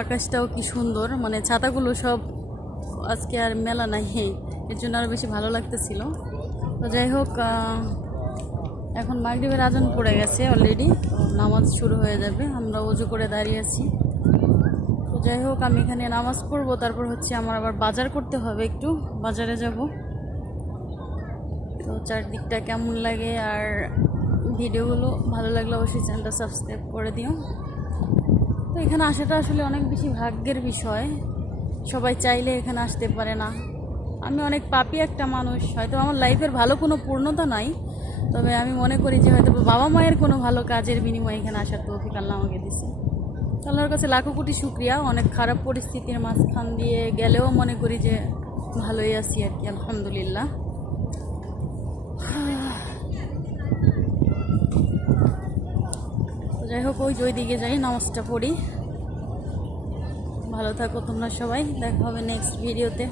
আকাশটাও কি সুন্দর, মানে ছাতাগুলো সব আজকে আর মেলা নাই, এর জন্য আরও বেশি ভালো লাগতেছিল। তো যাই হোক, এখন মাগরিবের আজান পড়ে গেছে অলরেডি, নামাজ শুরু হয়ে যাবে। আমরা ওযু করে দাঁড়িয়ে আছি। তো যাই হোক, আমি এখানে নামাজ পড়বো, তারপর হচ্ছে আমার আবার বাজার করতে হবে, একটু বাজারে যাব। তো চারদিকটা কেমন লাগে আর ভিডিওগুলো ভালো লাগলে অবশ্যই চ্যানেলটা সাবস্ক্রাইব করে দিও। তো এখানে আসাটা আসলে অনেক বেশি ভাগ্যের বিষয়, সবাই চাইলে এখানে আসতে পারে না। আমি অনেক পাপী একটা মানুষ, হয়তো আমার লাইফের ভালো কোনো পূর্ণতা নাই, তবে আমি মনে করি যে হয়তো বাবা মায়ের কোনো ভালো কাজের বিনিময়ে এখানে আসার তৌফিক আল্লাহ আমাকে দিছে। আল্লাহর কাছে লাখো কোটি শুকরিয়া। অনেক খারাপ পরিস্থিতির মাঝখান দিয়ে গেলেও মনে করি যে ভালোই আছি আর কি, আলহামদুলিল্লাহ। তো যাই হোক, ওই দিকে যাই, নামাজটা পড়ি। ভালো থাকো তোমরা সবাই, দেখা হবে নেক্সট ভিডিওতে।